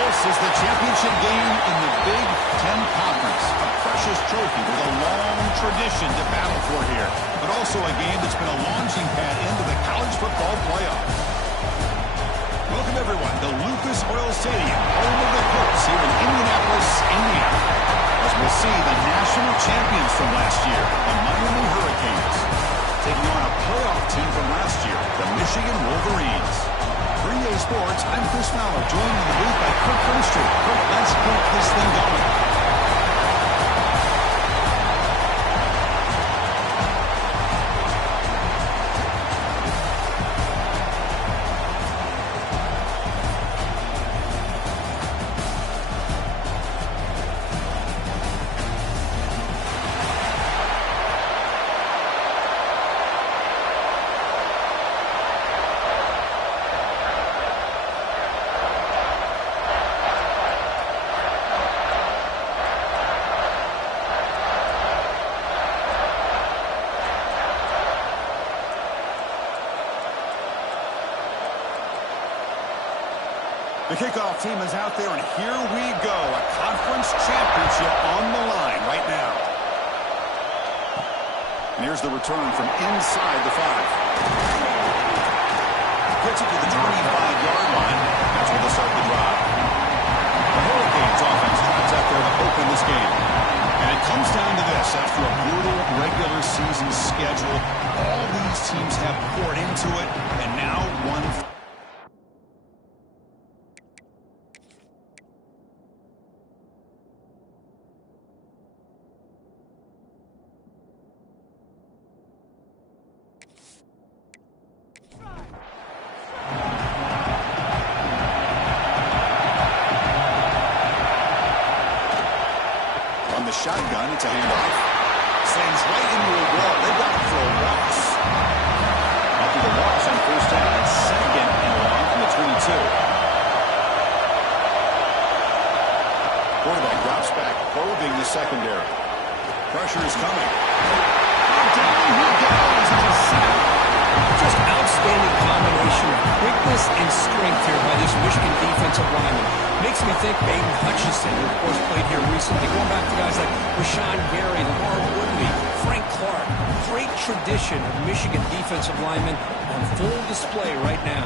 This is the championship game in the Big Ten Conference. A precious trophy with a long tradition to battle for here, but also a game that's been a launching pad into the college football playoff. Welcome, everyone, to Lucas Oil Stadium, home of the Colts here in Indianapolis, Indiana. As we'll see the national champions from last year, the Miami Hurricanes, taking on a playoff team from last year, the Michigan Wolverines. For EA Sports, I'm Chris Fowler, joined in the booth by Kirk Herbstreit. Kirk, let's get this thing going. The kickoff team is out there, and here we go. A conference championship on the line right now. And here's the return from inside the 5. Gets it to the 25-yard line. That's where they'll start the drive. The Hurricanes offense tries out there to open this game. And it comes down to this. After a brutal regular season schedule, all these teams have poured into it, and now one. Shotgun, it's a handoff. Slings right into a wall. They've got it for a loss. After the loss on first down, it's second and long from the 22. Quarterback drops back, probing the secondary. Pressure is coming. Down he goes. It's a sack. Just outstanding combination of quickness and strength here by this Michigan defensive lineman. Makes me think Aiden Hutchinson, who of course played here recently, going back to guys like Rashawn Gary, Lamar Woodley, Frank Clark. Great tradition of Michigan defensive linemen on full display right now.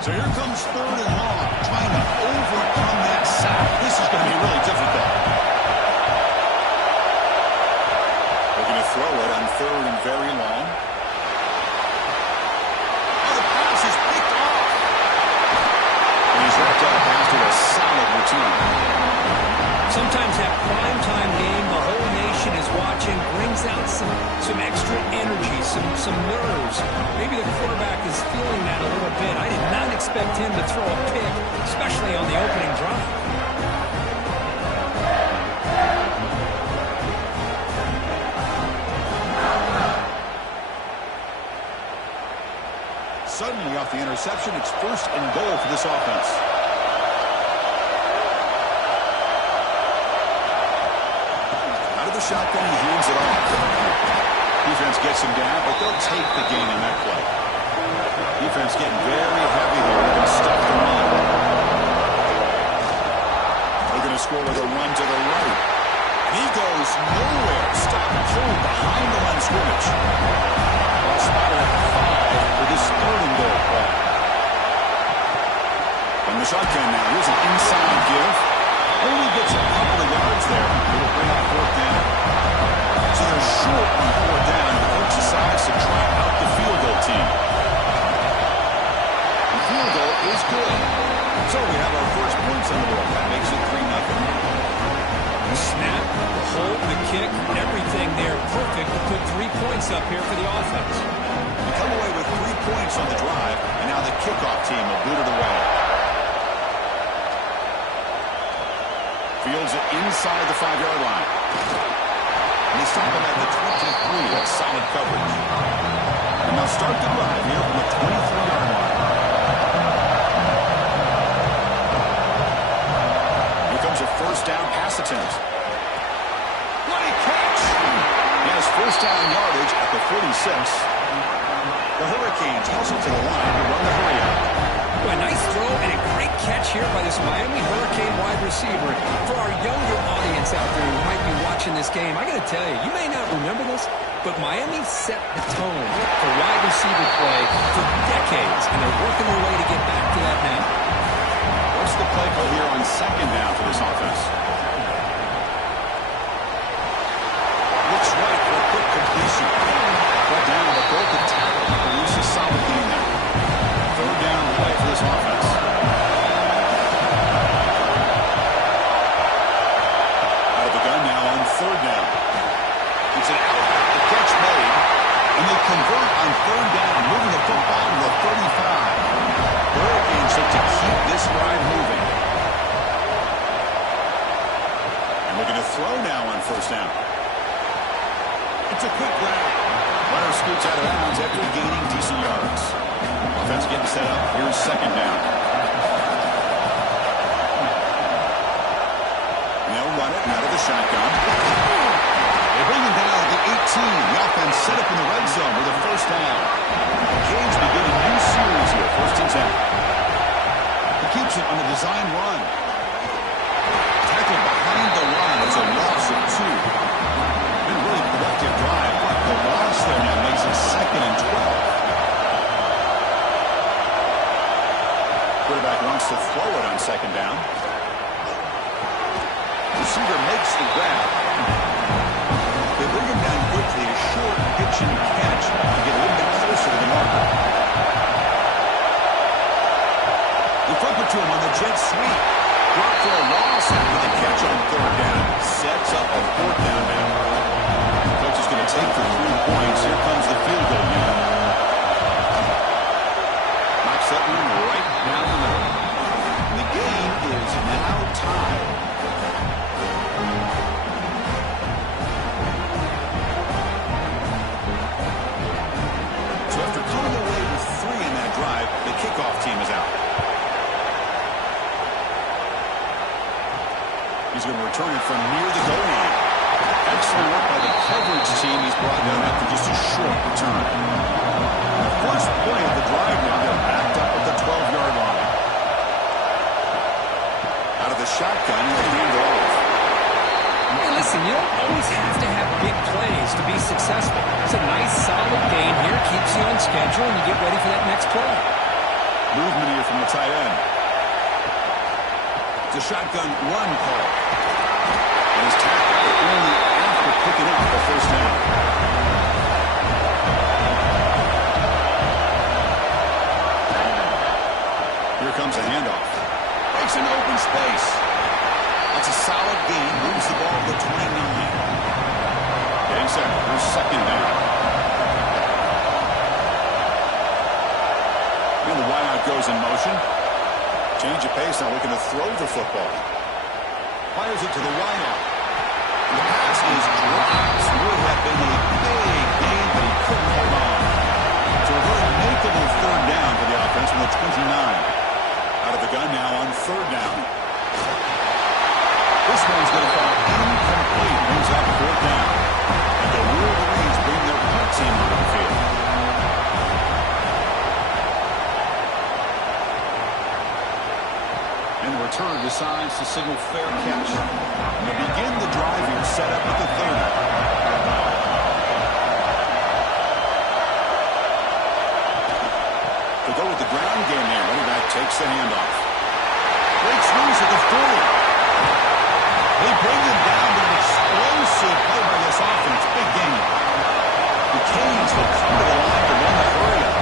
So here comes third and long, trying to overcome that sack. This is going to be really difficult. They're going to throw it on third and very long. Wrapped up after a solid return. Sometimes that primetime game, the whole nation is watching, brings out some extra energy, some nerves. Maybe the quarterback is feeling that a little bit. I did not expect him to throw a pick, especially on the opening drive. Suddenly off the interception, it's first and goal for this offense. Out of the shotgun, he hands it off. Defense gets him down, but they'll take the gain on that play. Defense getting very heavy here. They're going to stop the run. They're going to score with a run to the right. And he goes nowhere. Stop and pull behind the line of scrimmage. Well, spotted at the 5 for this third and goal play. From the shotgun now, here's an inside give. Only gets a couple of yards there. It'll bring up fourth down. So they're short on fourth down. The coach decides to try out the field goal team. The field goal is good. So we have our first points on the board. That makes it 3-0. The snap, the hold, the kick, everything there perfect to put 3 points up here for the offense. We come away with 3 points on the drive, and now the kickoff team will boot it away. Fields it inside the 5-yard line. And they stop him at the 23. That's solid coverage. And they'll start the drive here from the 23-yard line. Here comes a first down pass attempt. What a catch! He has first down yardage at the 46. The Hurricanes hustle to the line to run the hurry out. Well, a nice throw and a great catch here this Miami Hurricane wide receiver. For our younger audience out there who might be watching this game, I got to tell you, you may not remember this, but Miami set the tone for wide receiver play for decades, and they're working their way to get back to that now. What's the play call here on second down for this offense? Looks right for a quick completion. Right down, but broke the tackle. Lose a solid gain there. Third down play for this offense. Out of the gun now on third down. It's an out. The catch made. And they convert on third down, moving the football to the 35. The Hurricanes look to keep this drive moving. And looking to throw now on first down. It's a quick grab. Runner scoots out of bounds after gaining decent yards. Offense getting set up. Here's second down. They'll run it out of the shotgun. They bring him down at the 18. The offense set up in the red zone with a first down. The Canes begin a new series here. First and 10. He keeps it on the design run. Tackled behind the line. It's a loss of 2. Been a really productive drive, but the loss there now makes it second and 12. Quarterback wants to throw it on second down. Receiver makes the grab. They bring him down quickly. A short pitch and catch to get a little bit closer to the marker. They flip it to him on the jet sweep. Drop for a loss after the catch on third down. Sets up a fourth down now. Coach is going to take the 3 points. Here comes the field goal unit. Knocks that one right down the middle. And the game is now tied. So after coming away with 3 in that drive, the kickoff team is out. He's going to return it from near the goal line. Excellent work by the coverage team. He's brought down after just a short return. First play of the drive now. They're backed up at the 12-yard line. Out of the shotgun, they hand it off. Hey, listen, you don't always have to have big plays to be successful. It's a nice, solid gain here. Keeps you on schedule, and you get ready for that next play. Movement here from the tight end. It's a shotgun run call. And he's tackled, but only after picking up the first down. Here comes a handoff. Makes an open space. That's a solid gain. Moves the ball to the 29. Getting set. Here's second down. And the wideout goes in motion. Change of pace, now looking to throw the football. Fires it to the wideout. And the pass is dropped. Would have been a big gain, but he couldn't hold on. So a very makeable third down for the offense from the 29. Out of the gun now on third down. This one's going to fall incomplete. Brings up fourth down. And the Wolverines bring their punt team onto the field. And the return decides to signal fair catch. And they begin the drive here, set up at the 30. To go with the ground game here, running back takes the handoff. Breaks loose at the 40. They bring him down to an explosive play by this offense. Big game. The Canes will come to the line to run the hurry-up.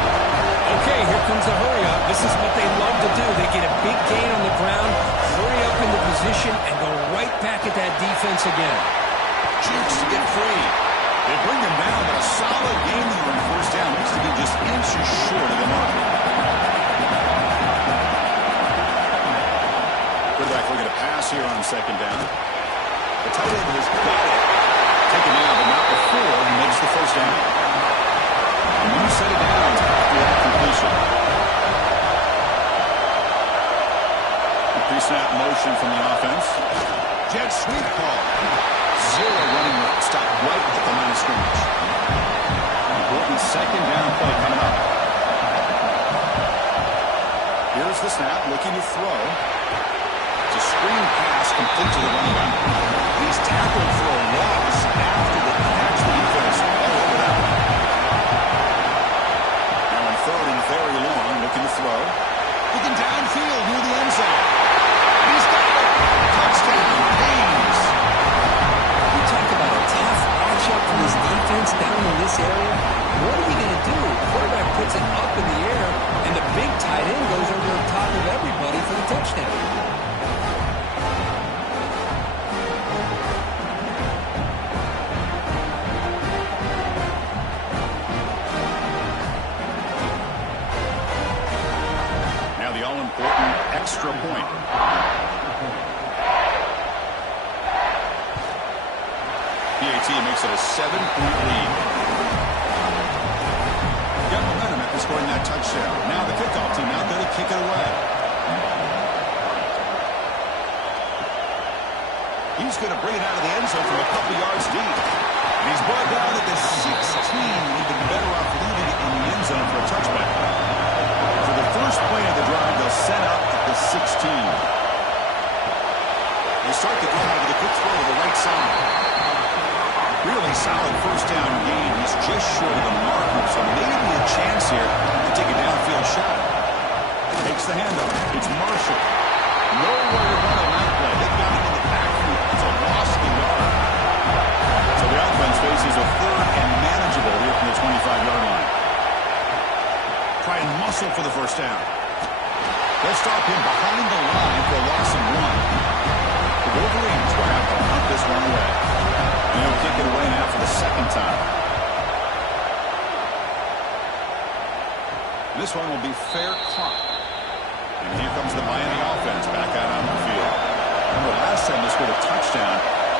Okay, here comes the hurry-up. This is what they love to do. They get a big gain on the ground, hurry up into position, and go right back at that defense again. Jukes to get free. They bring him down, but a solid game here on first down. Needs to be just inches short of the mark. Quarterback looking to pass here on second down. The tight end has got it. Taken out, but not before he makes the first down. And you set it down after that completion. The pre-snap motion from the offense. Jet sweep call. Zero running route. Stop right at the line of scrimmage. Important second down play coming up. Here's the snap, looking to throw. It's a screen pass complete to the running back. He's tackled for a loss after the catch. The defense all over that one. Now on third and very long, looking to throw. Looking downfield near the end zone. He's got it. Touchdown, Hayes. You talk about a tough matchup for this defense down in this area. What are you going to do? The quarterback puts it up in the air, and the big tight end goes over the top of everybody for the touchdown. Now the all-important extra point. PAT makes it a 7-point lead. Got momentum after scoring that touchdown. Now the kickoff team out there to kick it away. He's going to bring it out of the end zone from a couple yards deep. And he's brought down at the 16. Even better off leaving it in the end zone for a touchback. For the first play of the drive, they'll set up at the 16. They start the drive with a quick throw to the right side. Really solid first down gain. He's just short of the marker, so maybe a chance here to take a downfield shot. Takes the handoff. It's Marshall. Nowhere to run on that play. They've got him in the backfield. It's a loss of the yard. So the offense faces a third and manageable here from the 25-yard line. Try and muscle for the first down. They'll stop him behind the line for a loss of 1. The Wolverines will have to punt this one away. And he'll kick it away now for the second time. This one will be fair caught. And here comes the Miami offense back out on the field. Remember last time they scored a touchdown.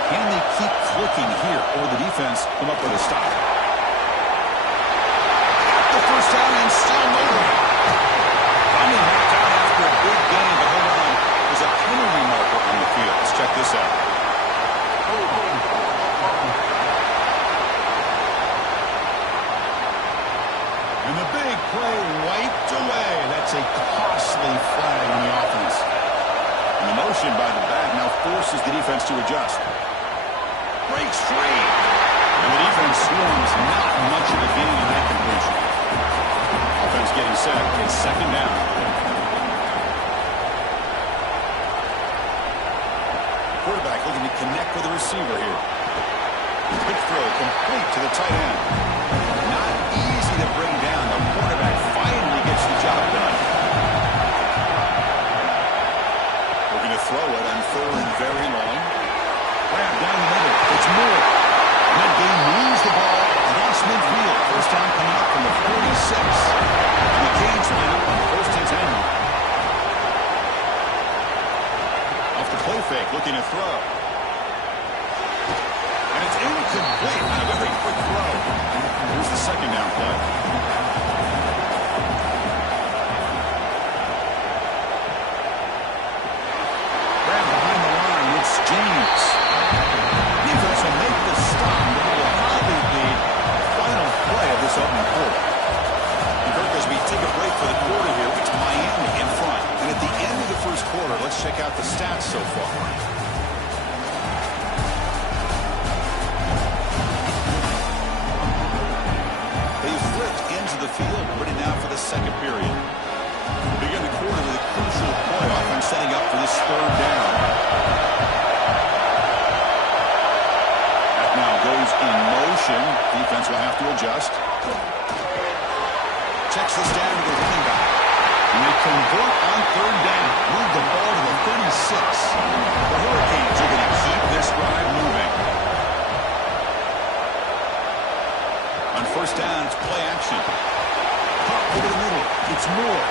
Can they keep clicking here, or the defense come up with a stop? Got the first down and still moving. Coming back down after a big game, but hold on. There's a penalty marker on the field. Let's check this out. And the big play wiped away. That's a costly flag on the offense. And the motion by the back now forces the defense to adjust. Breaks free. And the defense swarms not much of a gain on that completion. Offense getting set. It's second down. Quarterback looking to connect with the receiver here. Quick throw complete to the tight end. Not easy to bring down. The quarterback finally gets the job done. Looking to throw it on third and very long. Grab down the middle. It's Moore. And that game moves the ball across midfield. First down coming up from the 46. And the Canes line up on first and 10. Off the play fake, looking to throw. And it's incomplete on a very quick throw. Here's the second down play. Grab behind the line. It's James. Defense will make the stop, but it will probably be the final play of this opening quarter. And Kirk, as we take a break for the quarter here, it's Miami in front. And at the end of the first quarter, let's check out the stats so far. Into the field, ready now for the second period. Begin the quarter with a crucial play. Offense setting up for this third down. That now goes in motion. Defense will have to adjust. Checks this down to the running back. And they convert on third down. Move the ball to the 36. The Hurricanes are going to keep this drive moving. On first down, it's play action. Pop over the middle. It's Moore.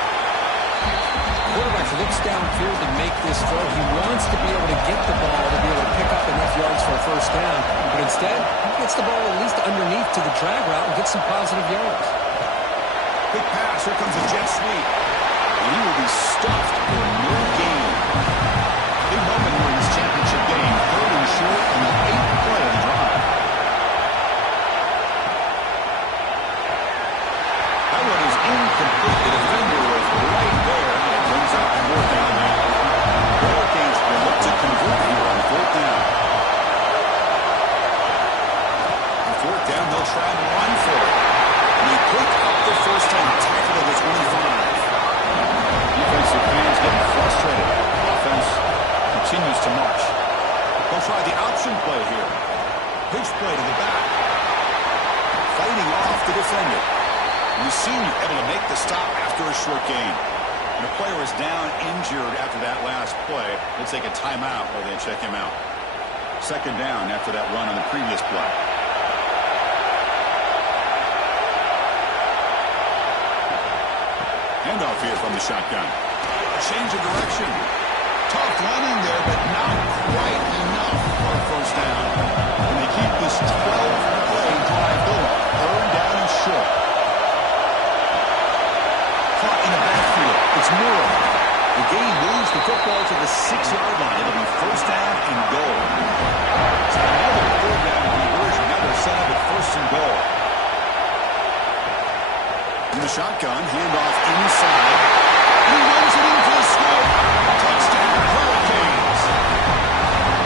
Quarterback looks downfield to make this throw. He wants to be able to get the ball to be able to pick up enough yards for a first down. But instead, he gets the ball at least underneath to the drag route and gets some positive yards. Big pass. Here comes a jet sweep. And he will be stuffed for no gain. Big moment here in this championship game. Third and short on the 8th play of the drive. That one is incomplete. The defender was right there. And it brings up more down there. The Hurricanes will option play here. Pitch play to the back. Fighting off the defender. And the senior able to make the stop after a short gain. And the player is down injured after that last play. They'll take a timeout while they check him out. Second down after that run on the previous play. Handoff here from the shotgun. A change of direction. Tough running there, but not quite enough for a first down. And they keep this 12-play drive going. Third down and short. Caught in the backfield. It's Moore. The game moves the football to the 6-yard line. It'll be first down and goal. So another third down conversion. Now they're set up at first and goal. In the shotgun, handoff inside. He runs it into the scope. Touchdown, Hurricanes.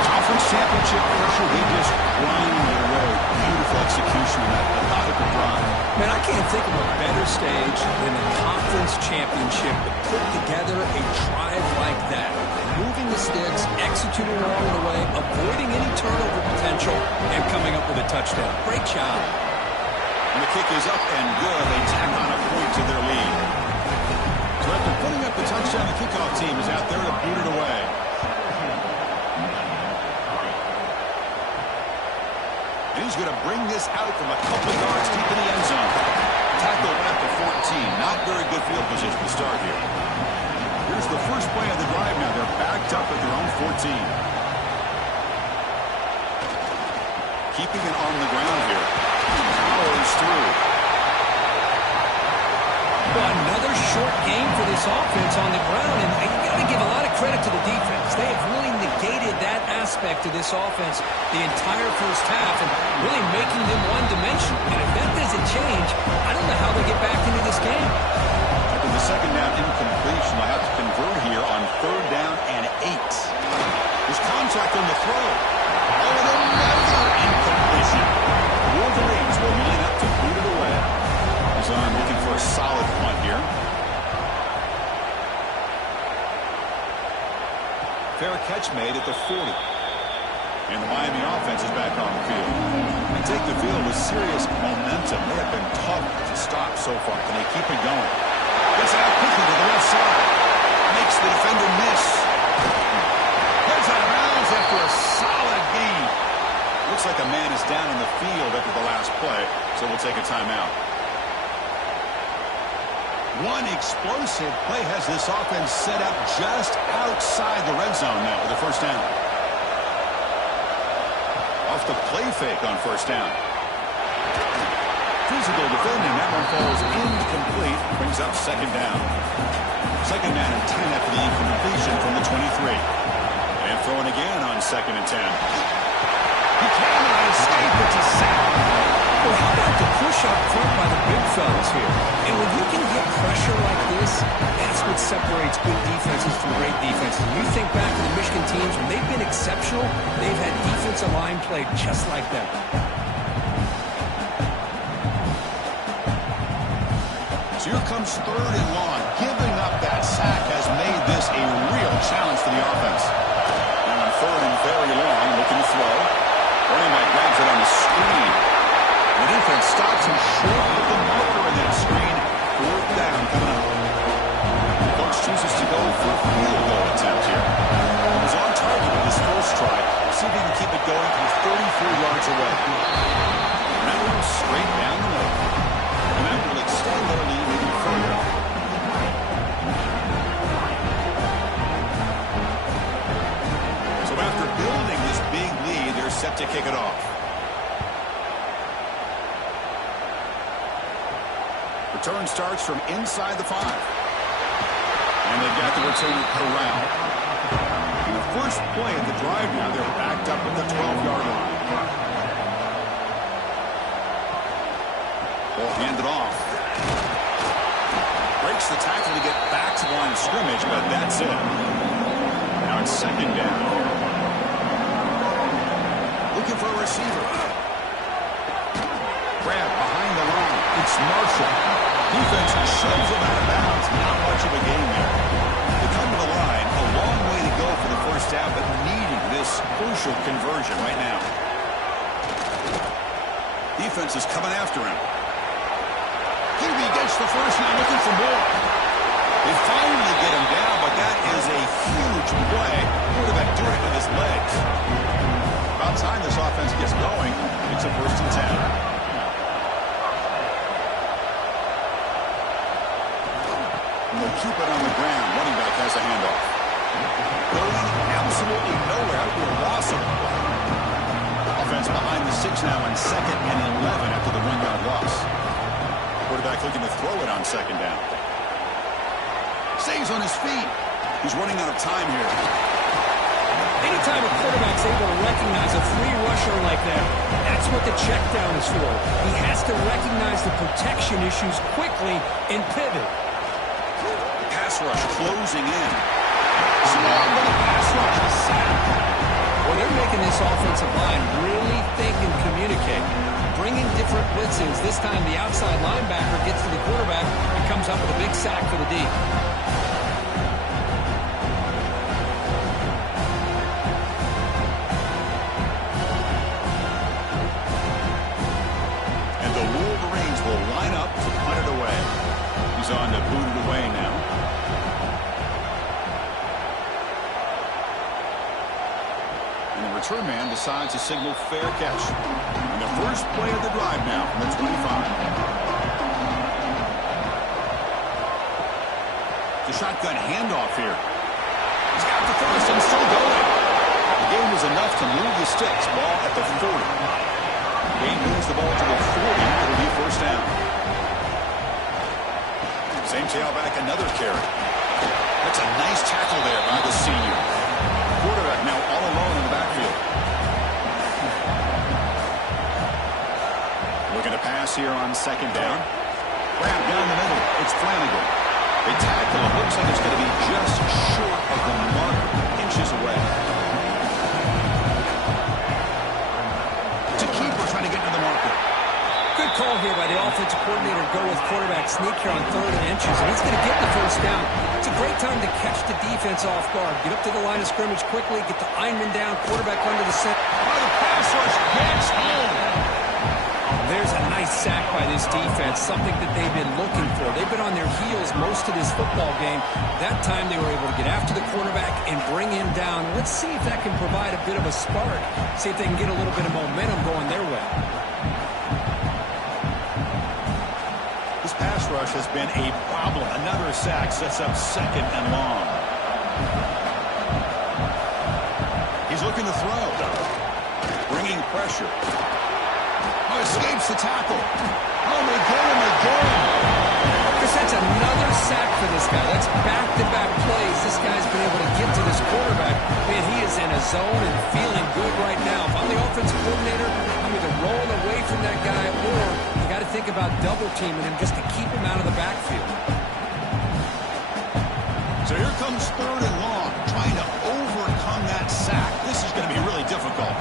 Conference championship pressure, they just grind their way. Beautiful execution of that methodical drive. Man, I can't think of a better stage than a conference championship to put together a drive like that. Moving the sticks, executing along the way, avoiding any turnover potential, and coming up with a touchdown. Great job. And the kick is up and good. They tack on a point to their lead. So after putting up the touchdown, the kickoff team is out there to boot it away. And he's going to bring this out from a couple of yards deep in the end zone. Tackle at the 14. Not very good field position to start here. Here's the first play of the drive now. They're backed up at their own 14. Keeping it on the ground here. Powers through. Well, another short game for this offense on the ground, and you got to give a lot of credit to the defense. They have really negated that aspect of this offense the entire first half and really making them one-dimensional. And if that doesn't change, I don't know how they get back into this game. After the second down incompletion, they'll have to convert here on third down and 8. There's contact on the throw. Oh, and another incompletion. The Wolverines will line up to boot it away. He's on looking for a solid punt here. Fair catch made at the 40. And the Miami offense is back on the field. They take the field with serious momentum. They have been tough to stop so far. Can they keep it going? Gets out quickly to the left side. Makes the defender miss. Heads out of bounds after a solid gain. Looks like a man is down in the field after the last play, so we'll take a timeout. One explosive play has this offense set up just outside the red zone now with a first down. Off the play fake on first down. Physical defending. That one falls incomplete. Brings up second down. Second down and 10 after the incompletion from the 23. And throwing again on second and 10. He cannot escape. It's a sack. Well, how about the push up front by the big fellas here? And when you can get pressure like this, that's what separates good defenses from great defenses. When you think back to the Michigan teams, when they've been exceptional, they've had defensive line play just like that. So here comes third and long. Giving up that sack has made this a real challenge for the offense. Now on third and very long, looking to throw. Running back grabs it on the screen. The defense stops him short with the marker in that screen. Fourth down coming up. The coach chooses to go for a field goal attempt here. He was on target with his first try. See if he can keep it going from 34 yards away. And that one straight down the middle. And that will extend their lead even further. So after building this big lead, they're set to kick it off. Return starts from inside the 5. And they've got the return corralled. In the first play of the drive now, they're backed up at the 12-yard line. Ball handed off. Breaks the tackle to get back to the line of scrimmage, but that's it. Now it's second down. Looking for a receiver. Grab behind the line. It's Marshall. Defense shoves him out of bounds. Not much of a game there. They come to the line. A long way to go for the first half, but needing this crucial conversion. conversion right now. Defense is coming after him. Higbee gets the first now, looking for more. They finally get him down, but that is a huge play. Quarterback doing it with his legs. About time this offense gets going. It's a 1st and 10. They'll keep it on the ground. Running back has a handoff. Going absolutely nowhere to a loss of the play. Offense behind the 6 now on 2nd and 11 after the 1-yard loss. Quarterback looking to throw it on 2nd down. Stays on his feet. He's running out of time here. Anytime a quarterback's able to recognize a free rusher like that, that's what the check down is for. He has to recognize the protection issues quickly and pivot. Pass rush closing in. Small little pass rush. A sack. Well, they're making this offensive line really think and communicate. Bringing different blitzes. This time the outside linebacker gets to the quarterback and comes up with a big sack for the D. And the Wolverines will line up to punt it away. He's on to boot it away now. And the return man decides to signal fair catch. And the first play of the drive now from the 25. The shotgun handoff here. He's got the first and still going. The game was enough to move the sticks. Ball at the 40. Game moves the ball to the 40. It'll be 1st down. Same tailback, another carry. That's a nice tackle there by the senior. Quarterback now all alone in the backfield. Looking to pass here on 2nd down. Grab down the middle. It's Flanagan. They tackle. It looks like it's going to be just short of the mark, inches away. It's a keeper trying to get to the marker. Good call here by the offensive coordinator to go with quarterback sneak here on 3rd and inches, and he's going to get the 1st down. It's a great time to catch the defense off guard. Get up to the line of scrimmage quickly, get the lineman down, quarterback under the center. Oh, the pass rush gets home. There's a nice sack by this defense, something that they've been looking for. They've been on their heels most of this football game. That time they were able to get after the quarterback and bring him down. Let's see if that can provide a bit of a spark. See if they can get a little bit of momentum going their way. This pass rush has been a problem. Another sack sets up 2nd and long. He's looking to throw. Bringing pressure. Oh, escapes the tackle. Oh, they get him again. That's another sack for this guy. That's back-to-back plays. This guy's been able to get to this quarterback. Man, he is in a zone and feeling good right now. If I'm the offensive coordinator, I'm either rolling away from that guy or you got to think about double-teaming him just to keep him out of the backfield. So here comes 3rd and long, trying to overcome that sack. This is going to be really difficult.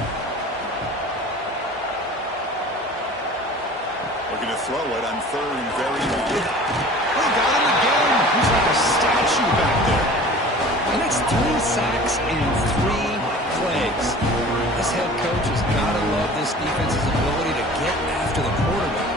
Looking to throw it on 3rd and very long. Oh, got him again. He's like a statue back there. And that's 3 sacks in 3 plays. This head coach has got to love this defense's ability to get after the quarterback.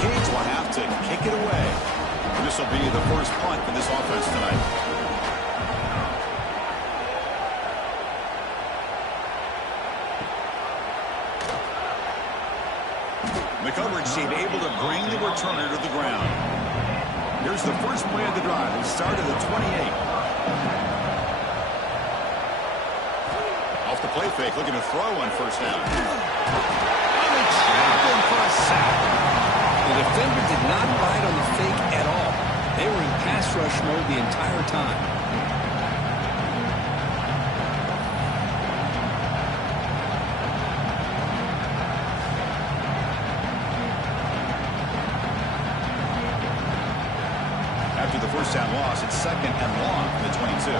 Canes will have to kick it away. This will be the first punt for this offense tonight. The coverage team able to bring the returner to the ground. Here's the first play of the drive. They start at the 28. Off the play fake, looking to throw on 1st down. Oh, they trapped him for a sack. The defender did not bite on the fake at all. They were in pass rush mode the entire time. After the 1st down loss, it's 2nd and long from the 22.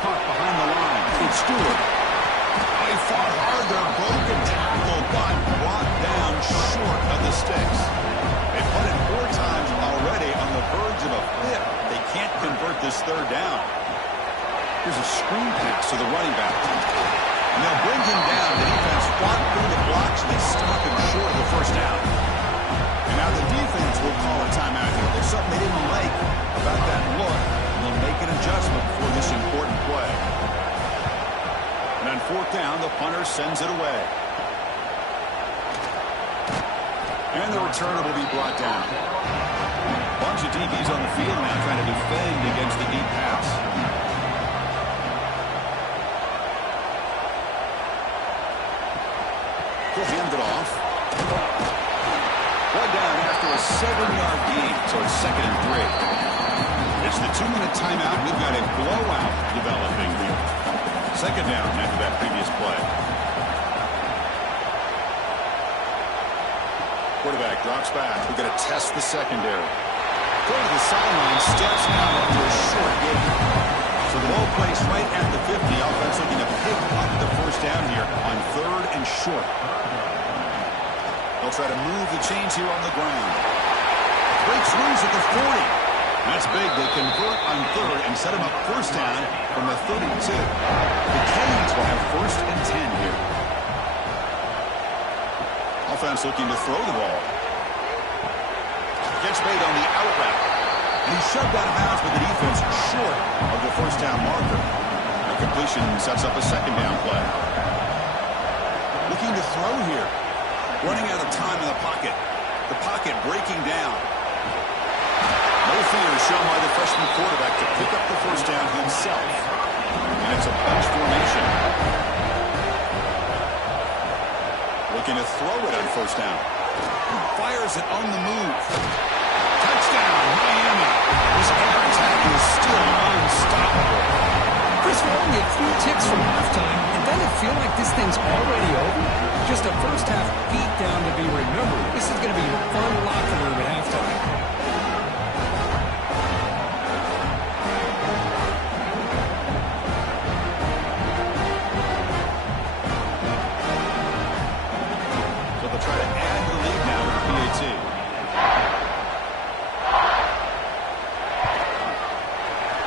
Caught behind the line. It's Stewart. Oh, he fought hard there. Broken tackle. They've punted 4 times already on the verge of a 5th. They can't convert this 3rd down. Here's a screen pass to the running back. And they'll bring him down. The defense fought through the blocks, and they stop him short of the 1st down. And now the defense will call a timeout here. There's something they didn't like about that look, and they'll make an adjustment for this important play. And on 4th down, the punter sends it away. And the returner will be brought down. Bunch of DBs on the field now trying to defend against the deep pass. He'll hand it off. One down after a 7-yard gain, so it's 2nd and 3. It's the 2-minute timeout. We've got a blowout developing here. 2nd down after that previous play. Quarterback drops back. We're going to test the secondary. Go to the sideline, steps out after a short gain. So the ball placed right at the 50. Offense looking to pick up the 1st down here on 3rd and short. They'll try to move the chains here on the ground. Breaks loose at the 40. That's big. They convert on 3rd and set him up 1st down from the 32. The Canes will have 1st and 10 here. Offense looking to throw the ball. Gets made on the out route. And he's shoved out of bounds with the defense short of the 1st down marker. The completion sets up a 2nd down play. Looking to throw here. Running out of time in the pocket. The pocket breaking down. No fear shown by the freshman quarterback to pick up the 1st down himself. And it's a bunch formation. Looking to throw it on 1st down. Fires it on the move. Touchdown, Miami. This air attack is still unstoppable. Chris, we're only a few ticks from halftime, and doesn't it feel like this thing's already over? Just a 1st half beatdown to be remembered. This is going to be a fun locker room at halftime. So they'll try to add the lead now with the PAT.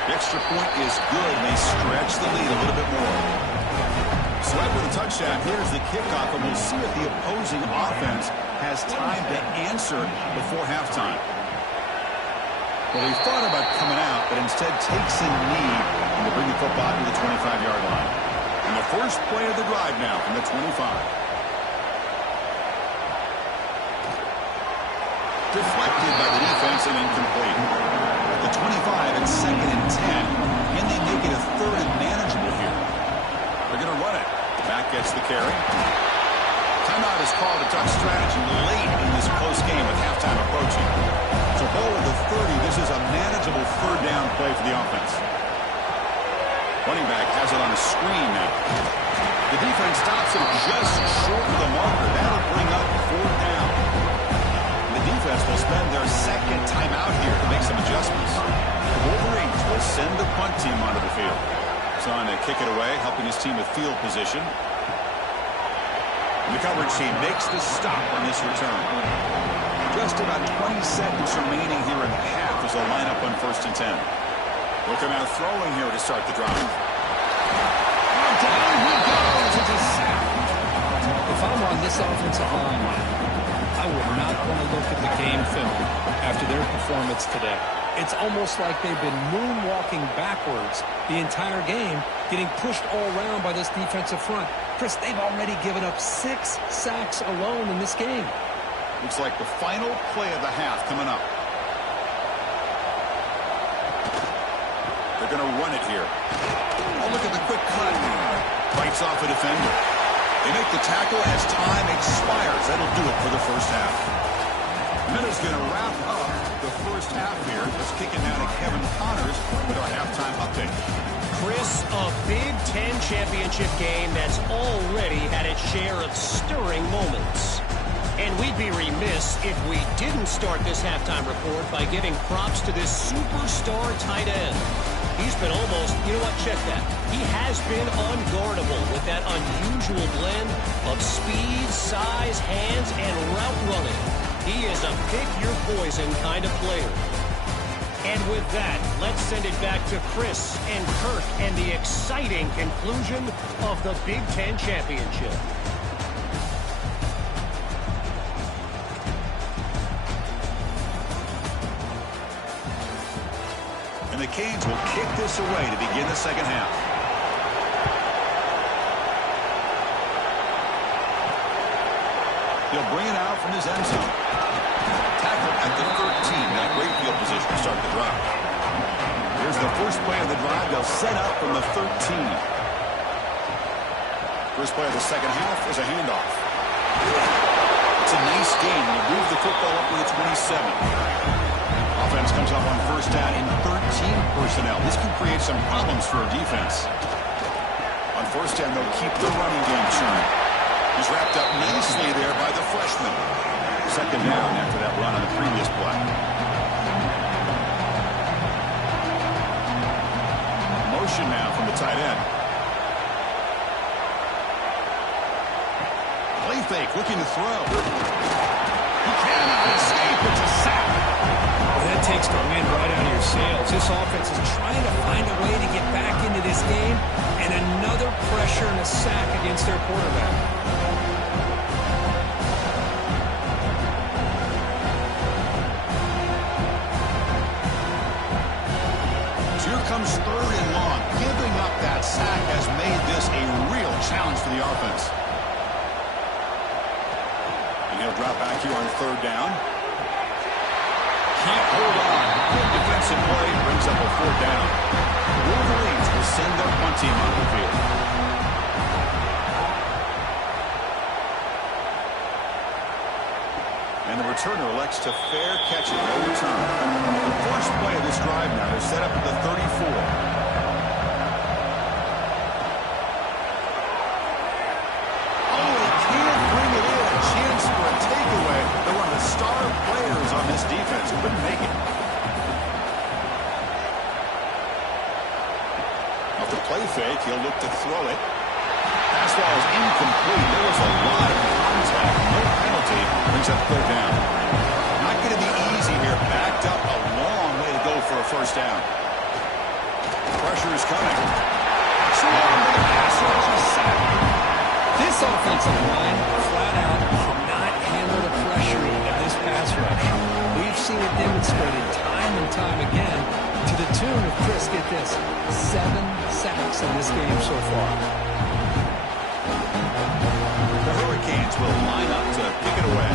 The extra point is good, and they stretch the lead a little bit more. So after the touchdown, here's the kickoff, and we'll see if the opposing offense has time to answer before halftime. Well, he thought about coming out, but instead takes a knee and will bring the football to the 25-yard line. And the first play of the drive now from the 25. Deflected by the defense and incomplete. At the 25, it's 2nd and 10. Can they make it a 3rd and manageable here? They're going to run it. Back gets the carry. Timeout is called to talk strategy late in this close game with halftime approaching. So ball at the 30. This is a manageable 3rd down play for the offense. Running back has it on a screen now. The defense stops him just short of the marker. That'll bring up 4th down. The defense will spend their 2nd timeout here to make some adjustments. The Wolverines will send the punt team onto the field. On to kick it away, helping his team with field position. The coverage team makes the stop on this return. Just about 20 seconds remaining here in the half as they'll line up on 1st and 10. Looking out throwing here to start the drive. Down he goes. It's a sack. If I'm on this offensive line, I would not want to look at the game film after their performance today. It's almost like they've been moonwalking backwards the entire game, getting pushed all around by this defensive front. Chris, they've already given up 6 sacks alone in this game. Looks like the final play of the half coming up. They're going to run it here. Oh, look at the quick cut. Bites off a defender. They make the tackle as time expires. That'll do it for the 1st half. Miller's going to wrap up the 1st half here. Let's kick it down to Kevin Connors with our halftime update. Chris, a Big Ten championship game that's already had its share of stirring moments. And we'd be remiss if we didn't start this halftime report by giving props to this superstar tight end. He's been almost, you know what, check that. He has been unguardable with that unusual blend of speed, size, hands, and route running. He is a pick-your-poison kind of player. And with that, let's send it back to Chris and Kirk and the exciting conclusion of the Big Ten Championship. And the Canes will kick this away to begin the second half. He'll bring it out from his end zone. Tackle at the 13. Now great field position to start the drive. Here's the first play of the drive. They'll set up from the 13. First play of the second half is a handoff. It's a nice gain. You move the football up to the 27. Offense comes up on first down in 13 personnel. This can create some problems for a defense. On first down, they'll keep the running game churning. He's wrapped up nicely there by the freshman. Second down after that run on the previous play. Motion now from the tight end. Play fake, looking to throw. He cannot escape. It's a sack. Well, that takes the wind right out of your sails. This offense is trying to find a way to get back into this game, and another pressure and a sack against their quarterback. Here comes third and long. Giving up that sack has made this a real challenge for the offense. And he'll drop back here on third down. Can't hold on. Good defensive play brings up a fourth down. The Wolverines will send their punt team on the field. And the returner elects to fair catch it, no return. The first play of this drive now is set up at the 34. Oh, he can't bring it in. A chance for a takeaway. They're one of the star players on this defense who couldn't make it. Off the play fake, he'll look to throw it. Pass ball is incomplete. There was a lot of contact. No penalty. Brings up third down. Not going to be easy here. Backed up a long way to go for a first down. Pressure is coming. Swung to the pass rush is sacked. This offensive line flat out cannot handle the pressure of this pass rush. We've seen it demonstrated time and time again to the tune of, Chris, get this, 7 sacks in this game so far. The Hurricanes will line up to kick it away.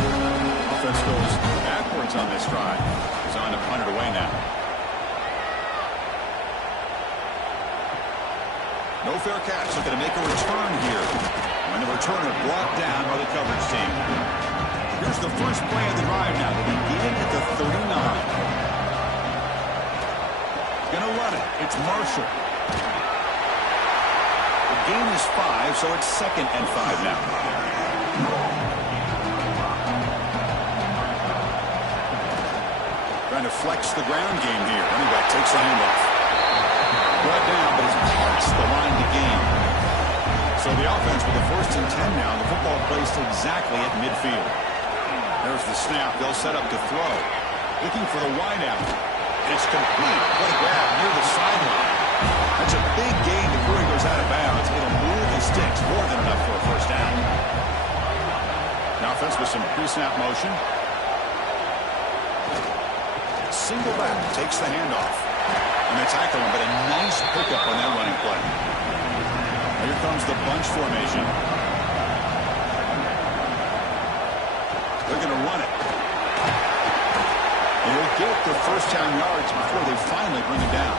Offense goes backwards on this drive. He's on to punt it away now. No fair catch. Looking to make a return here. And the returner brought down by the coverage team. Here's the first play of the drive now. They begin at the 39. Gonna run it. It's Marshall. The gain is 5, so it's 2nd and 5 now. Trying to flex the ground game here. Running back takes the handoff. Brought down, but he's past the line to gain. So the offense with the 1st and 10 now. The football placed exactly at midfield. There's the snap. They'll set up to throw. Looking for the wideout. It's complete. What a grab near the sideline. That's a big gain before he goes out of bounds. It'll move the sticks more than enough for a first down. Now offense with some pre-snap motion. Single back takes the handoff. And they tackle him, but a nice pickup on that running play. Here comes the bunch formation. They're going to run it. They'll get the first down yards before they finally bring it down.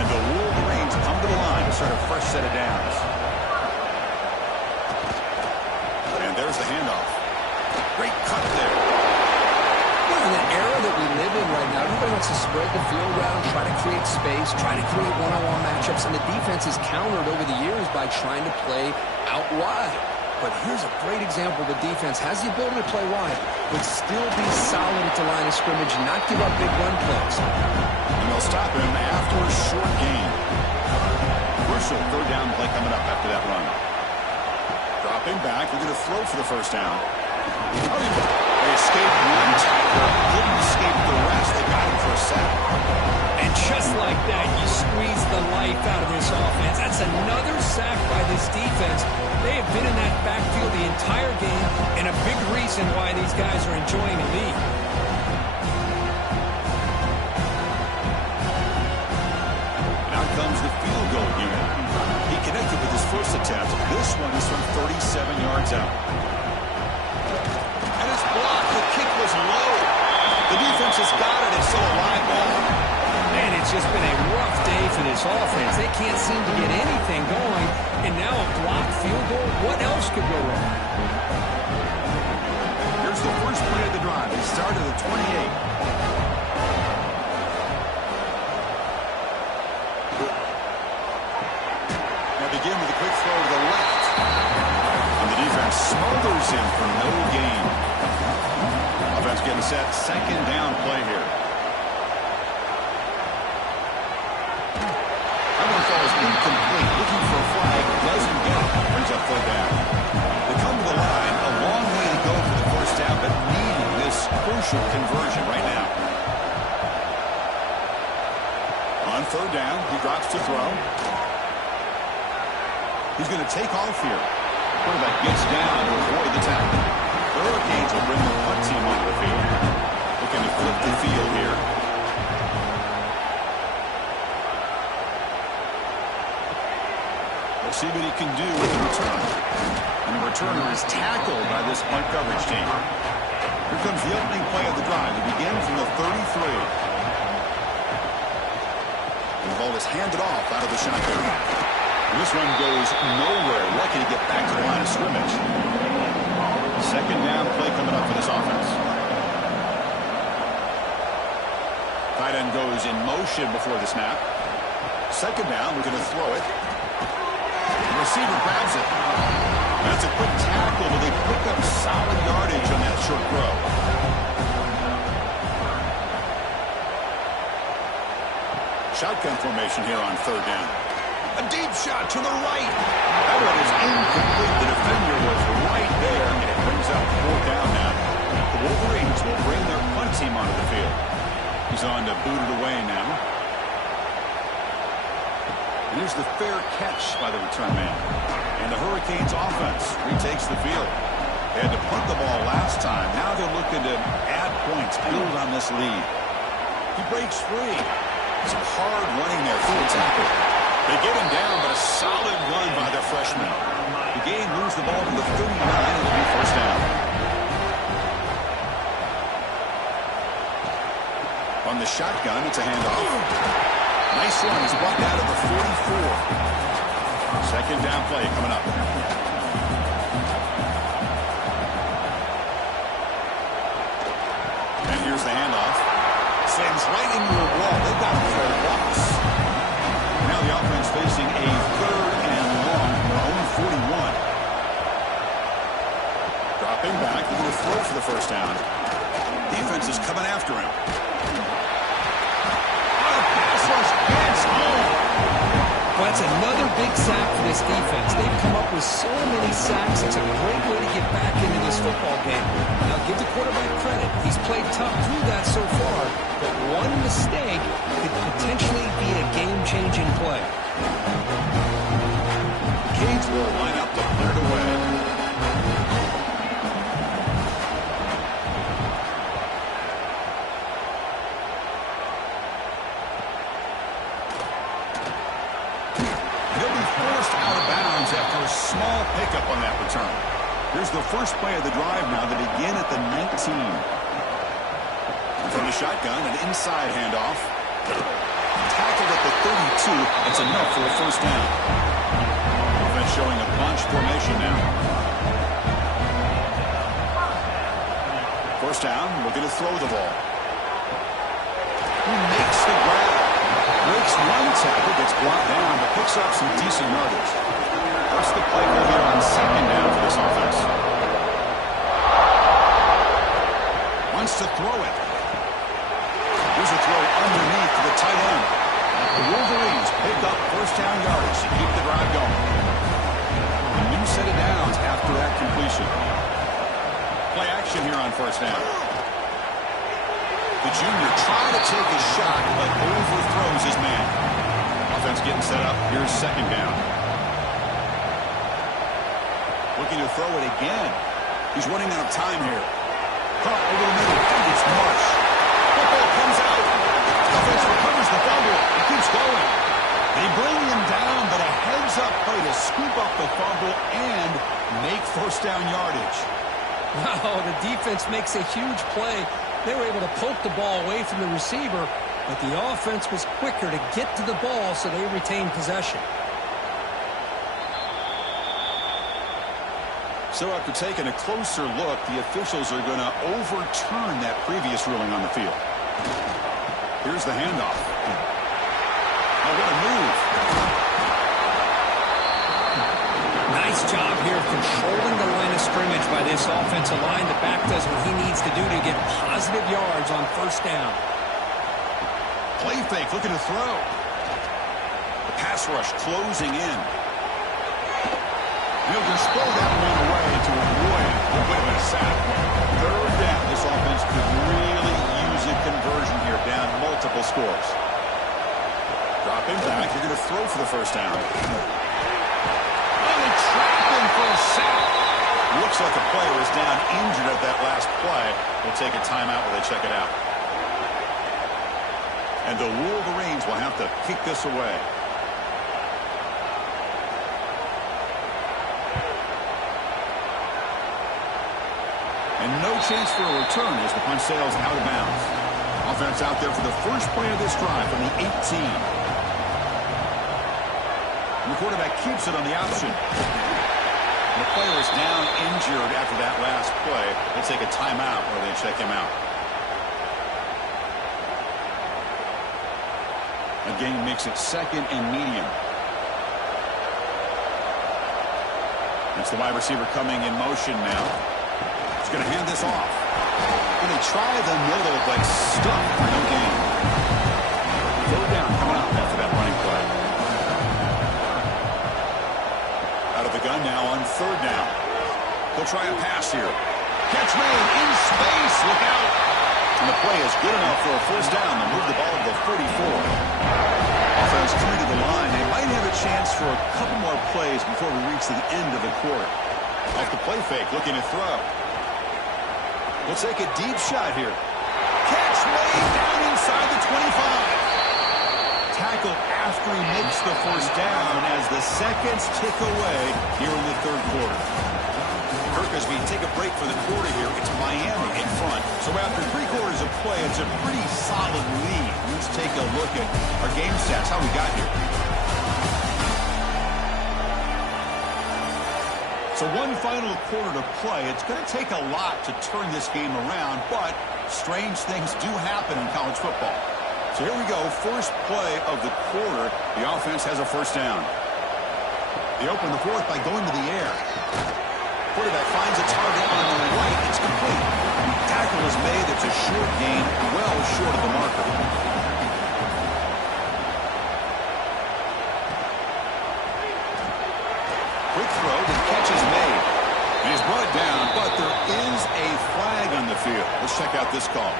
And the Wolverines come to the line to start a fresh set of downs. And there's the handoff. Great cut there. In the era that we live in right now, everybody wants to spread the field around, try to create space, try to create one-on-one matchups, and the defense is countered over the years by trying to play out wide. But here's a great example. The defense has the ability to play wide, but still be solid at the line of scrimmage and not give up big run plays. And they'll stop him after a short gain. Crucial third down play coming up after that run. Dropping back, we're going to throw for the first down. They escaped one tackle, couldn't escape the rest. They got him for a sack. And just like that, you squeeze the life out of this offense. That's another sack by this defense. They have been in that backfield the entire game, and a big reason why these guys are enjoying the lead. Now comes the field goal unit. He connected with his first attempt. This one is from 37 yards out. And it's blocked. The kick was low. The defense has got it. It's still a live ball. Man, it's just been a rough day for this offense. They can't seem to get anything going, and now a blocked field goal. What else could go wrong? Here's the first play of the drive. They start at the 28. Begin with a quick throw to the left. And the defense smothers him for no gain. Offense getting set. Second down play here. That one falls incomplete. Looking for a flag. Doesn't get it. Brings up third down. They come to the line. A long way to go for the first down, but needing this crucial conversion right now. On third down, he drops to throw. He's going to take off here. Quarterback gets down to avoid the tackle. The Hurricanes will bring the punt team onto the field. Looking to flip the field here. We'll see what he can do with the return. And the returner is tackled by this punt coverage team. Here comes the opening play of the drive. It begins from the 33. And the ball is handed off out of the shotgun. This one goes nowhere. Lucky to get back to the line of scrimmage. Second down play coming up for this offense. Tight end goes in motion before the snap. Second down, we're going to throw it. The receiver grabs it. That's a quick tackle, but they pick up solid yardage on that short throw. Shotgun formation here on third down. A deep shot to the right. That one is incomplete. The defender was right there, and it brings up fourth down now. The Wolverines will bring their punt team onto the field. He's on to boot it away now. And here's the fair catch by the return man. And the Hurricanes offense retakes the field. They had to punt the ball last time. Now they're looking to add points, build on this lead. He breaks free. Some hard running there through a tackle. They get him down, but a solid run by their freshman. The game moves the ball to the 39, and it'll be first down. On the shotgun, it's a handoff. Nice run. He's brought down to the 44. Second down play coming up. And here's the handoff. Sends right into a wall. They've got him for a loss. Now the offense facing a third and long from their own 41. Dropping back, looking to throw for the first down. Defense is coming after him. Oh, pass rush gets home. Well, that's another big sack for this defense. They've come up with so many sacks. It's a great way to get back into this football game. Now, give the quarterback credit. He's played tough through that so far, but one mistake could potentially be a game-changing play. Canes will line up to clear it away. They'll be forced out of bounds after a small pickup on that return. Here's the first play of the drive now. They begin at the 19. From the shotgun, an inside handoff. Tackled at the 32. It's enough for a first down. Offense showing a bunch formation now. First down, looking to throw the ball. He makes the grab. Breaks one tackle, gets brought down, but picks up some decent yardage. What's the play call here on second down for this offense? Wants to throw it. Here's a throw underneath to the tight end. The Wolverines pick up first down yardage to keep the drive going. A new set of downs after that completion. Play action. here on first down. The junior trying to take a shot, but overthrows his man. Offense getting set up. Here's second down. Looking to throw it again. He's running out of time here. Caught over the middle. And it's Marsh. Football comes out. Offense recovers the fumble. He keeps going. They bring him down, but a heads-up play to scoop up the fumble and make first down yardage. Wow, the defense makes a huge play. They were able to poke the ball away from the receiver, but the offense was quicker to get to the ball, so they retained possession. So after taking a closer look, the officials are going to overturn that previous ruling on the field. Here's the handoff. Oh, what a move. Nice job here of controlling the line of scrimmage by this offensive line. The back does what he needs to do to get positive yards on first down. Play fake, looking to throw. The pass rush closing in. He'll just throw that one away to avoid it. It would have been a sack. Third down. This offense could really use a conversion here, down multiple scores. Dropping back. You're going to throw for the first down. And they trap him for a sack. Looks like the player is down injured at that last play. We'll take a timeout while they check it out. And the Wolverines will have to kick this away. And no chance for a return as the punt sails out of bounds. Offense out there for the first play of this drive from the 18. And the quarterback keeps it on the option. And the player is down injured after that last play. They take a timeout where they check him out. Again, makes it second and medium. It's the wide receiver coming in motion now. He's going to hand this off. And they try the middle, but stuck for no gain. Third down coming up after that running play. Out of the gun now on third down. He'll try a pass here. Catch made in space. Look out. And the play is good enough for a first down to move the ball to the 44. Offense through to the line. They might have a chance for a couple more plays before we reach the end of the quarter. Off the play fake, looking to throw. We'll take a deep shot here. Catch made down inside the 25. Tackle after he makes the first down as the seconds tick away here in the third quarter. Kirk, as we take a break for the quarter here, it's Miami in front. So after 3 quarters of play, it's a pretty solid lead. Let's take a look at our game stats, how we got here. So one final quarter to play. It's going to take a lot to turn this game around, but strange things do happen in college football. So here we go, first play of the quarter. The offense has a first down. They open the fourth by going to the air. Quarterback finds a target on the right. It's complete. Tackle is made. It's a short gain, well short of the marker. Quick throw, the catch is made. He's brought down, but there is a flag on the field. Let's check out this call.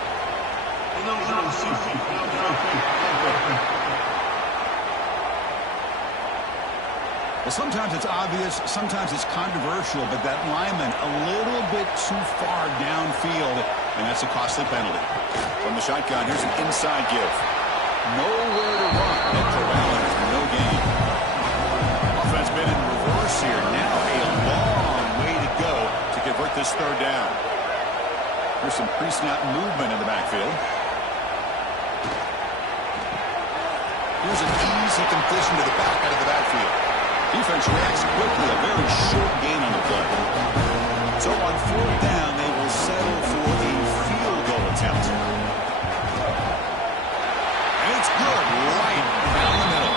Well, sometimes it's obvious, sometimes it's controversial, but that lineman a little bit too far downfield, and that's a costly penalty. From the shotgun, here's an inside give. Nowhere to run, and Corrales for no gain. Offense been in reverse here. Now a long way to go to convert this third down. There's some pre-snap movement in the backfield. Here's an easy completion to the back out of the backfield. Defense reacts quickly, a very short gain on the play. So on fourth down, they will settle for a field goal attempt. And it's good, right down the middle.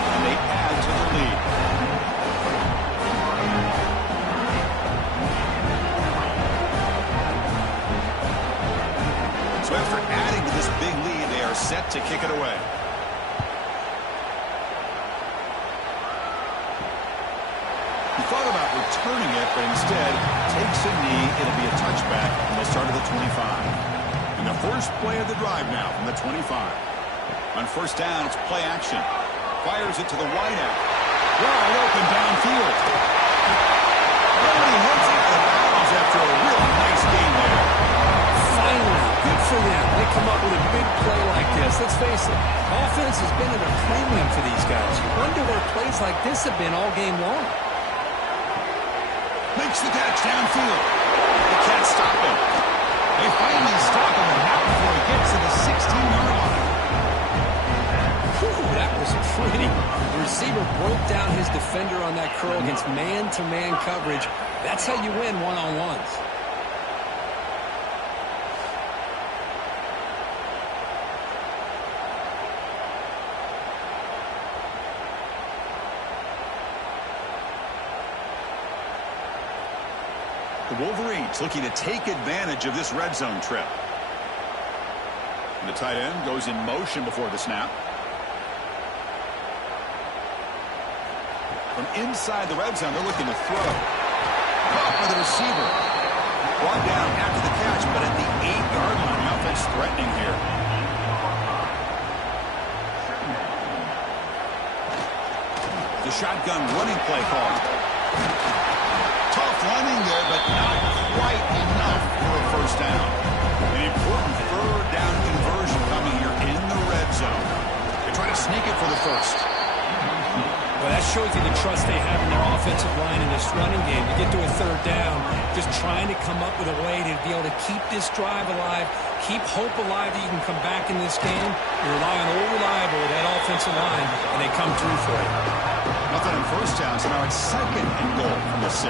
And they add to the lead. So after adding to this big lead, they are set to kick it away. He thought about returning it, but instead takes a knee. It'll be a touchback, and they'll start at the 25. And the first play of the drive now from the 25. On first down, it's play action. Fires it to the wideout. Wide open downfield. Nobody hits it out of bounds after a really nice game there. Finally, good for them. They come up with a big play like this. Let's face it, offense has been at a premium for these guys. You wonder where plays like this have been all game long. Makes the catch downfield. They can't stop him. They finally stop him, and not before he gets to the 16-yard line. Whew, that was pretty. The receiver broke down his defender on that curl against man-to-man coverage. That's how you win one-on-ones. The Wolverines looking to take advantage of this red zone trip. And the tight end goes in motion before the snap. From inside the red zone, they're looking to throw. Caught by the receiver. Brought down after the catch, but at the 8-yard line. The offense threatening here. The shotgun running play call. Tough running there, but not quite enough for a first down. An important third down conversion coming here in the red zone. They try to sneak it for the first. Well, that shows you the trust they have in their offensive line in this running game. You get to a third down, just trying to come up with a way to be able to keep this drive alive, keep hope alive that you can come back in this game. You rely on old reliable, that offensive line, and they come through for you. Nothing on first down, so now it's second and goal from the 6.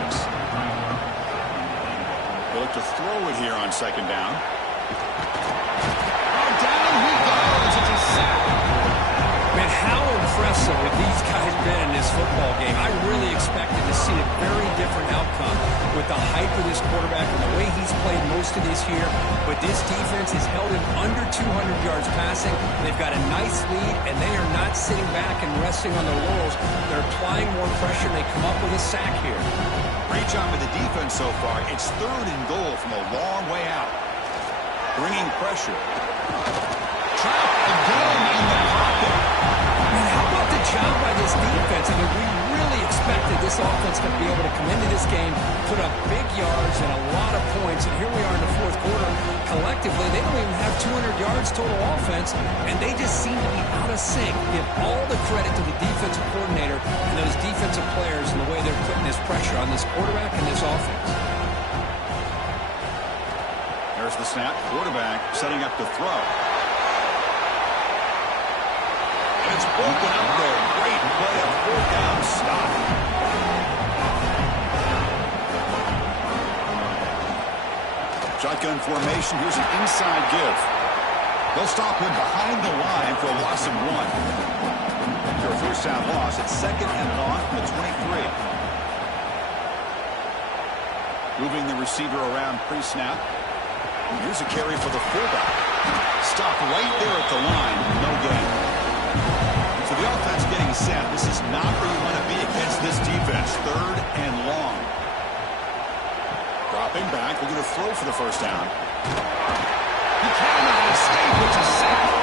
They look to throw it here on second down. Oh, down he goes. It's a sack. Man, how impressive have these guys been in this football game. I really expected to see a very different outcome with the hype of this quarterback and the way he's played most of this year. But this defense has held him under 200 yards passing. They've got a nice lead, and they are not sitting back and resting on their laurels. They're applying more pressure, and they come up with a sack here. Great job with the defense so far. It's third and goal from a long way out. Bringing pressure. Trapped again in the pocket. Man, how about the job by this defense? I mean, we really expected this offense to be able to come into this game, put up big yards and a lot of points, and here we are in the fourth quarter. Collectively, they don't even have 200 yards total offense, and they just seem to be out of sync. Give all the credit to the defensive coordinator and those defensive players and the way they're putting this pressure on this quarterback and this offense. There's the snap. Quarterback setting up to throw. It's broken up there. Great play of fourth down stop. Shotgun formation. Here's an inside give. They'll stop him behind the line for a loss of 1. After a first down loss, it's second and long from the 23. Moving the receiver around pre-snap. Here's a carry for the fullback. Stopped right there at the line. No gain. So the offense getting set. This is not where you want to be against this defense. Third and long. Dropping back. We're going to throw for the first down. He cannot escape. It's a sack.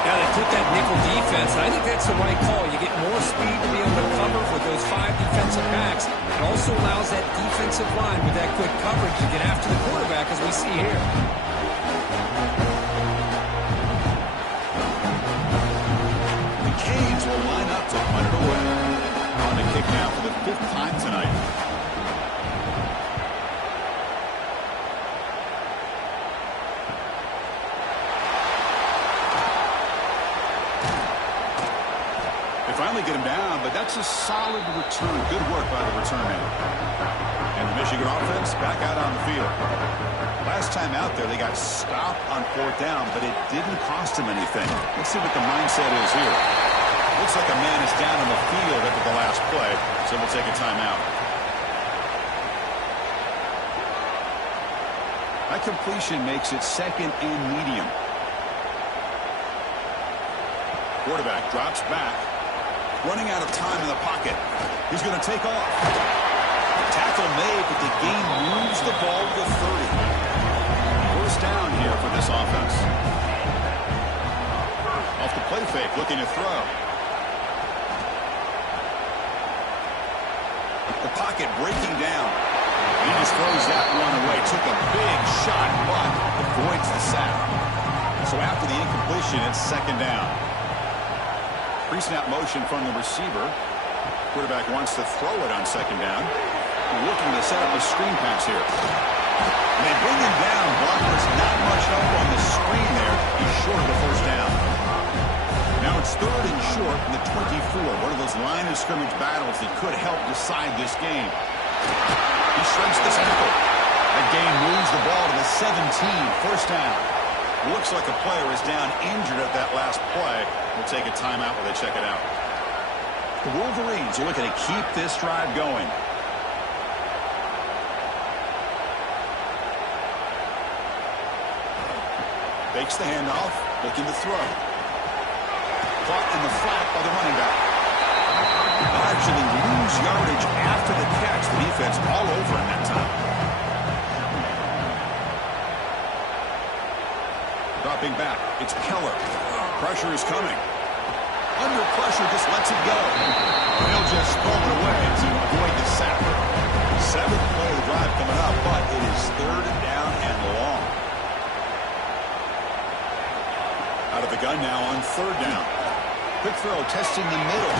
Yeah, they put that nickel defense, and I think that's the right call. You get more speed to be able to cover with those 5 defensive backs. It also allows that defensive line with that quick coverage to get after the quarterback, as we see here. The Canes will line up to punt it away. On the kick now for the 5th time tonight. Finally get him down, but that's a solid return. Good work by the return man. And the Michigan offense back out on the field. Last time out there, they got stopped on fourth down, but it didn't cost them anything. Let's see what the mindset is here. Looks like a man is down on the field after the last play, so we'll take a timeout. That completion makes it second and medium. Quarterback drops back. Running out of time in the pocket. He's going to take off. Tackle made, but the gain moves the ball to the 30. First down here for this offense. Off the play fake, looking to throw. The pocket breaking down. He just throws that one away. Took a big shot, but avoids the sack. So after the incompletion, it's second down. Pre-snap motion from the receiver. Quarterback wants to throw it on second down. Looking to set up a screen pass here. And they bring him down. Blocker's not much help on the screen there. He's short of the first down. Now it's third and short from the 24. One of those line of scrimmage battles that could help decide this game. He shrinks the tackle. That gain moves the ball to the 17. First down. Looks like a player is down injured at that last play. We'll take a timeout while they check it out. The Wolverines are looking to keep this drive going. Fakes the handoff, looking to throw. Caught in the flat by the running back. They'll actually lose yardage after the catch. The defense all over in that time. Dropping back, it's Keller. Pressure is coming. Under pressure, just lets it go. He'll just throw it away to avoid the sack. Seventh play of the drive coming up, but it is third down and long. Out of the gun now on third down. Quick throw, testing the middle.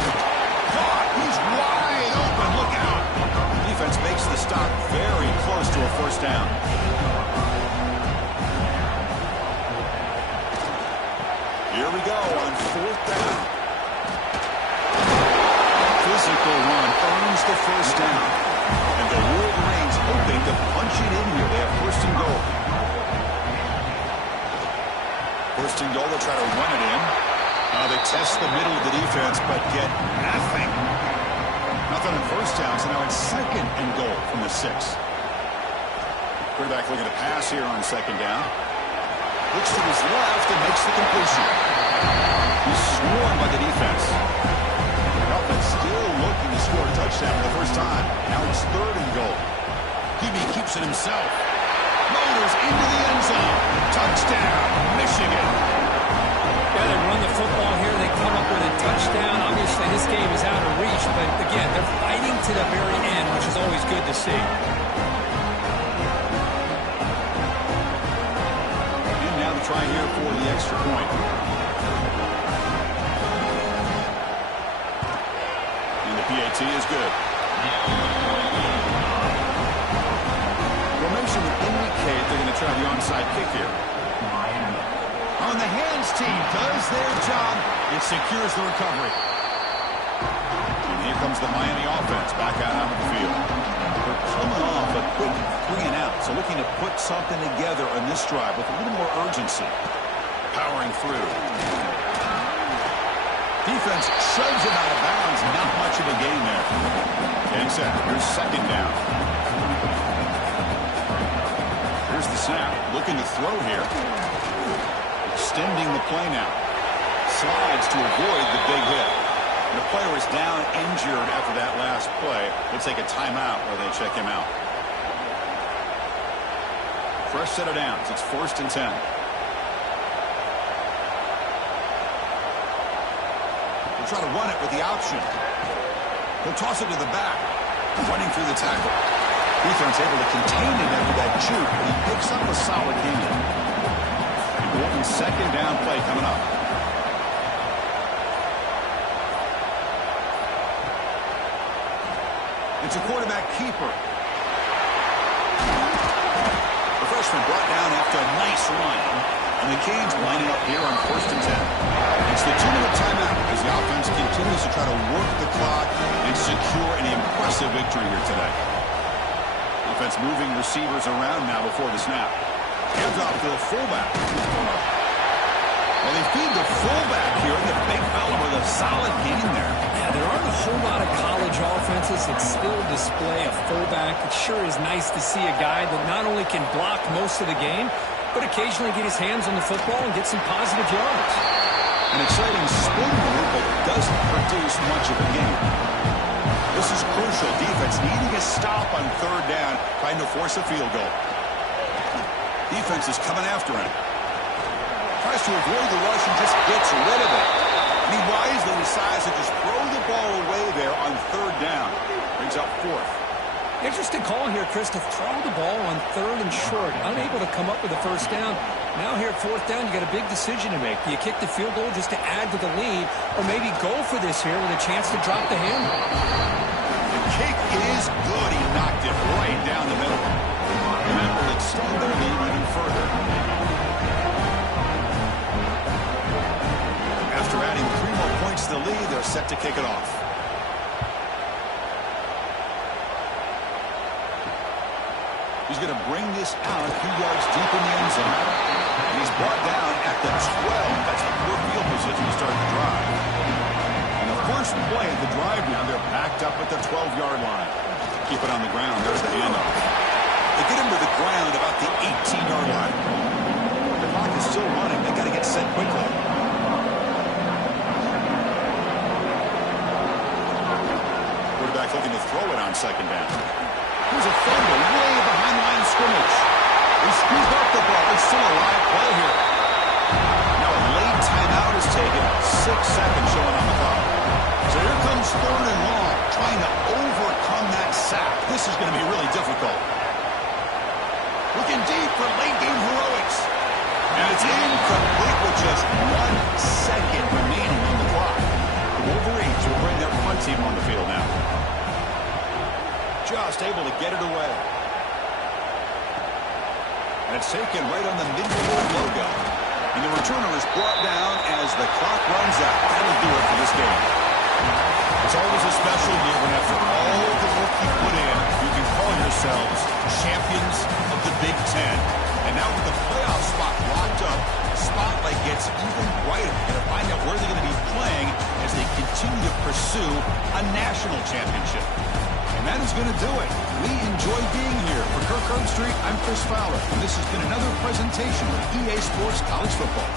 Caught! He's wide open. Look out! Defense makes the stop very close to a first down. Here we go on fourth down. Physical run earns the first down. And the Wolverines hoping to punch it in here. They have first and goal. First and goal, they'll try to run it in. They test the middle of the defense, but get nothing. Nothing on first down, so now it's second and goal from the 6. Quarterback looking to pass here on second down. Looks to his left and makes the completion. He's swarmed by the defense. The offense still looking to score a touchdown for the first time. Now it's third and goal. QB keeps it himself. Motors into the end zone. Touchdown, Michigan. Yeah, they run the football here. They come up with a touchdown. Obviously, this game is out of reach, but again, they're fighting to the very end, which is always good to see. And now the try here for the extra point. And the PAT is good. Formation would indicate they're going to try the onside kick here. On the hands team does their job. It secures the recovery. And here comes the Miami offense back out onto the field. They're coming off a quick 3 and out, so looking to put something together on this drive with a little more urgency. Powering through. Defense shoves him out of bounds. Not much of a gain there. Getting set. Here's second down. Here's the snap. Looking to throw here. Extending the play now. Slides to avoid the big hit. And the player is down injured after that last play. We'll take a timeout where they check him out. Fresh set of downs. It's first and 10. They'll try to run it with the option. He'll toss it to the back. Running through the tackle. Defense able to contain him after that juke, but he picks up a solid gain. Golden second down play coming up. It's a quarterback keeper. The freshman brought down after a nice run. And the Canes lining up here on first and 10. It's the 2-minute timeout as the offense continues to try to work the clock and secure an impressive victory here today. Defense moving receivers around now before the snap. Hands off to the fullback. Well, they feed the fullback here, and the big fella with a solid gain there. Yeah, there aren't a whole lot of college offenses that still display a fullback. It sure is nice to see a guy that not only can block most of the game, but occasionally get his hands on the football and get some positive yards. An exciting spin move, but doesn't produce much of a gain. This is crucial. Defense needing a stop on third down, trying to force a field goal. Defense is coming after him. Tries to avoid the rush and just gets rid of it. And he wisely decides to just throw the ball away there on third down. Brings up fourth. Interesting call here, Chris, to throw the ball on third and short. Unable to come up with a first down. Now here at fourth down, you got a big decision to make. Do you kick the field goal just to add to the lead, or maybe go for this here with a chance to drop the handle? The kick is good. He knocked it right down the middle. And that will extend their lead even further. After adding 3 more points to the lead, they're set to kick it off. He's going to bring this out a few yards deep in the end zone. And he's brought down at the 12. That's the poor field position to start the drive. And the first play of the drive now, they're backed up at the 12-yard line. Keep it on the ground. There's the handoff. They get him to the ground about the 18-yard line. The clock is still running. They got to get set quickly. Quarterback looking to throw it on second down. Here's a fumble way behind the line of scrimmage. They scoop up the ball. It's still a live play here. Now a late timeout is taken. 6 seconds showing on the clock. So here comes third and long, trying to overcome that sack. This is going to be really difficult. Looking deep for late game heroics. And it's incomplete with just 1 second remaining on the clock. The Wolverines will bring their punt team on the field now. Just able to get it away. And it's taken right on the Ninja logo. And the returner is brought down as the clock runs out. That'll do it for this game. It's always a special year when after all the work you put in, you can call yourselves champions of the Big Ten. And now with the playoff spot locked up, the spotlight gets even brighter. Going to find out where they're going to be playing as they continue to pursue a national championship. And that is going to do it. We enjoyed being here. For Kirk Herbstreit, I'm Chris Fowler. And this has been another presentation of EA Sports College Football.